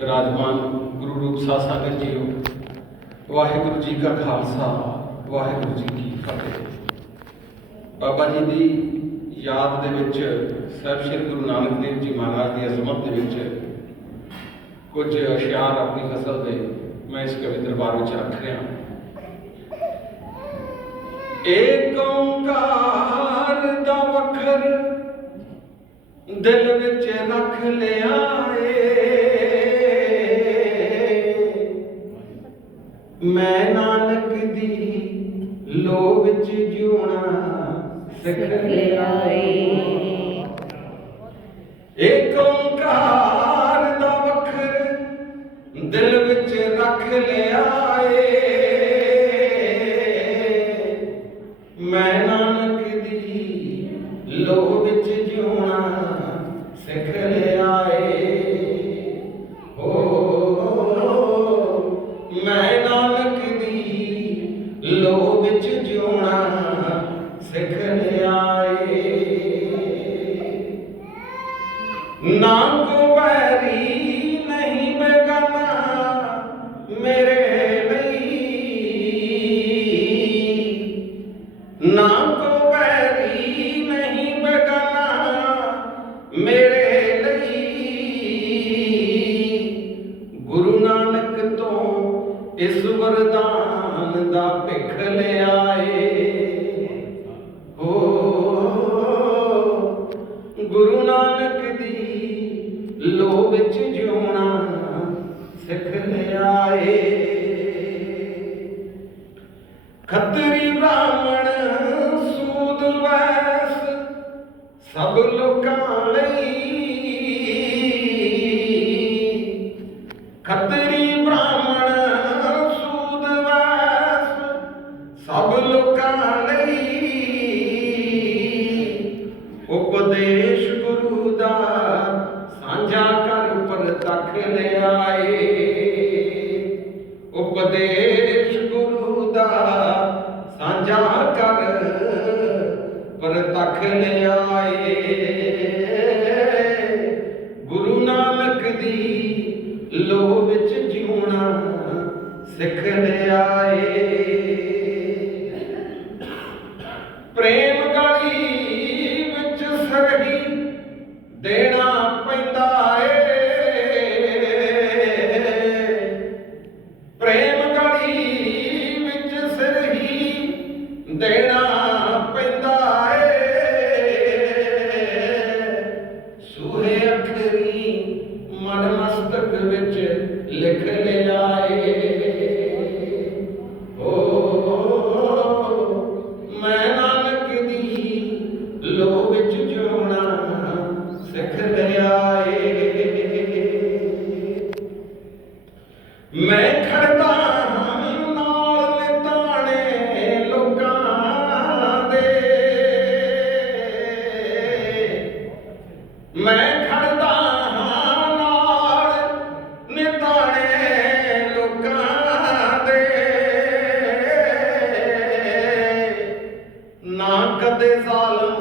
ਵਿਰਾਜਮਾਨ ਗੁਰੂ ਰੂਪ ਸਾਧ ਸੰਗਤ ਜੀਓ। ਵਾਹਿਗੁਰੂ ਜੀ ਕਾ ਖਾਲਸਾ, ਵਾਹਿਗੁਰੂ ਜੀ ਕੀ ਫਤਿਹ। ਬਾਬਾ ਜੀ ਦੀ ਯਾਦ ਦੇ ਵਿੱਚ ਸਾਹਿਬ ਸ੍ਰੀ ਗੁਰੂ ਨਾਨਕ ਦੇਵ ਜੀ ਮਹਾਰਾਜ ਦੀ ਅਜ਼ਮਤ ਦੇ ਵਿੱਚ ਕੁਝ ਅਸ਼ਿਆਰ ਆਪਣੀ ਫਸਲ ਦੇ ਮੈਂ ਇਸ ਕਵੀ ਦਰਬਾਰ ਵਿੱਚ ਰੱਖ ਰਿਹਾ ਏਕ ਓੰਕਾਰ ਦਾ ਵਖਰ ਦਿਲ ਵਿੱਚ ਰੱਖ ਲਿਆ ਏ। ਮੈਂ ਨਾਨਕ ਦੀ ਲੋ ਵਿੱਚ ਜਿਉਣਾ ਸਿੱਖ ਲਿਆ ਏ ਏਕ ਓੰਕਾਰ ਦਾ ਵਖਰ ਦਿਲ ਵਿੱਚ ਰੱਖ ਲਿਆ। ਮੇਰੇ ਲਈ। ਗੁਰੂ ਨਾਨਕ ਤੋਂ ਇਸ ਵਰਦਾਨ ਦਾ ਭਿਖ ਲਿਆਏ। ਹੋ, ਗੁਰੂ ਨਾਨਕ ਦੀ ਲੋ ਵਿੱਚ ਜਿਉਣਾ ਸਿੱਖ ਲਿਆਏ। ਖੱਤਰੀ ਬ੍ਰਾਹਮਣ ਸੂਦ ਵੈ ਸਭ ਲੋਕਾਂ ਲਈ ਖੱਤਰੀ ਬ੍ਰਾਹਮਣ ਸੂਦ ਸਭ ਲੋਕਾਂ ਲਈ ਉਪਦੇਸ਼ ਗੁਰੂ ਦਾ ਸਾਂਝਾ ਕਰ ਪਰਤਖ ਲਿਆਏ। ਉਪਦੇਸ਼ ਪਰਤਖ ਲਿਆਏ ਗੁਰੂ ਨਾਨਕ ਦੀ ਲੋ ਵਿੱਚ ਜਿਉਣਾ ਸਿੱਖ ਲਿਆਏ ਮੈਂ ਖੜਦਾ ਹਾਂ ਨਾਲ ਨਿਤਾਣੇ ਲੋਕਾਂ ਦੇ। ਮੈਂ ਖੜਦਾ ਹਾਂ ਨਾਲ ਨਿਤਾਣੇ ਲੋਕਾਂ ਦੇ। ਨਾ ਕਦੇ ਜ਼ਾਲਮ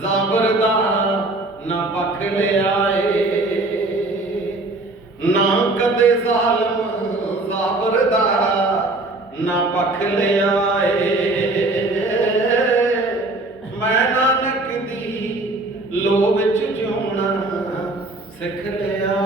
ਜ਼ਾਬਰ ਦਾ ਨਾ ਪੱਖ ਲਿਆ। ਨਾ ਜ਼ਾਲਮ, ਜ਼ਾਬਰ ਦਾ ਨਾ ਪੱਖ ਲਿਆਏ। ਮੈਂ ਨਾਨਕ ਦੀ ਲੋ ਵਿੱਚ ਜਿਉਣਾ ਸਿੱਖ ਲਿਆ।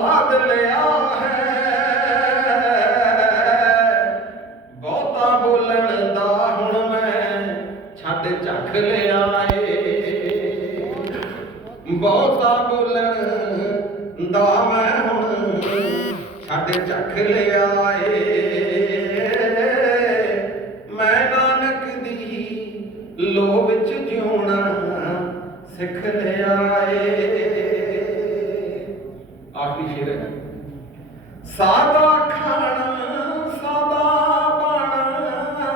ਸਾਧ ਲਿਆ ਹੈ। ਬਹੁਤਾ ਬੋਲਣ ਦਾ ਹੁਣ ਮੈਂ ਛੱਡ ਝੱਖ ਲਿਆ ਏ। ਬਹੁਤਾ ਬੋਲਣ ਦਾ ਮੈਂ ਹੁਣ ਛੱਡ ਝੱਖ ਲਿਆ ਏ। ਮੈਂ ਨਾਨਕ ਦੀ ਲੋ ਵਿੱਚ ਜਿਉਣਾ ਸਿੱਖ ਲਿਆ ਏ। ਆਖਰੀ ਸ਼ੇਰ ਹੈ। ਸਾਦਾ ਖਾਣਾ ਸਾਦਾ ਬਾਣਾ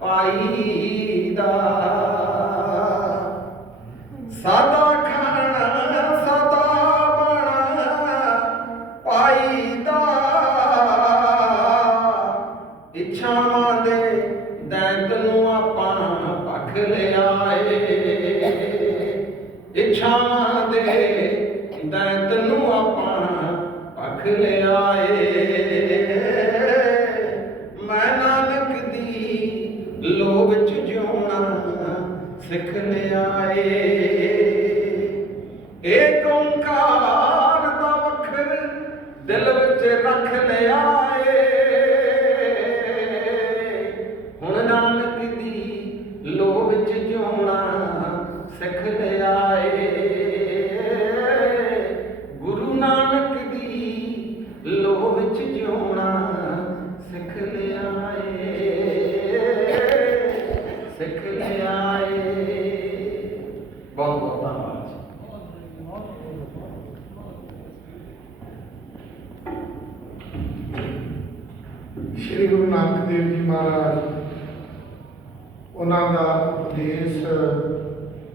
ਪਾਈ ਸਾਦਾ ਖਾਣ ਸਾਦਾ ਪਾਣ ਪਾਈ ਦਾ ਇੱਛਾਵਾਂ ਸਿੱਖ ਲਿਆਏ ਏਕ ਓੰਕਾਰ ਦਾ ਵਖਰ ਦਿਲ ਵਿੱਚ ਰੱਖ ਲਿਆਏ ਸਿੱਖ ਲਿਆਏ ਬਹੁਤ ਬਹੁਤ ਧੰਨਵਾਦ। ਸ਼੍ਰੀ ਗੁਰੂ ਨਾਨਕ ਦੇਵ ਜੀ ਮਹਾਰਾਜ, ਉਹਨਾਂ ਦਾ ਉਪਦੇਸ਼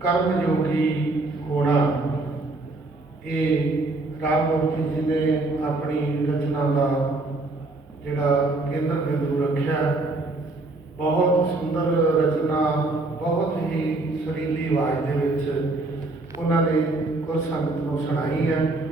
ਕਰਮ ਯੋਗੀ ਹੋਣਾ, ਇਹ ਰਾਮ ਮੂਰਤੀ ਜੀ ਨੇ ਆਪਣੀ ਰਚਨਾ ਦਾ ਜਿਹੜਾ ਕੇਂਦਰ ਬਿੰਦੂ ਰੱਖਿਆ। ਬਹੁਤ ਸੁੰਦਰ ਰਚਨਾ, ਬਹੁਤ ਹੀ ਸੁਰੀਲੀ ਆਵਾਜ਼ ਦੇ ਵਿੱਚ ਉਹਨਾਂ ਨੇ ਗੁਰ ਸੰਗਤ ਨੂੰ ਸੁਣਾਈ ਹੈ।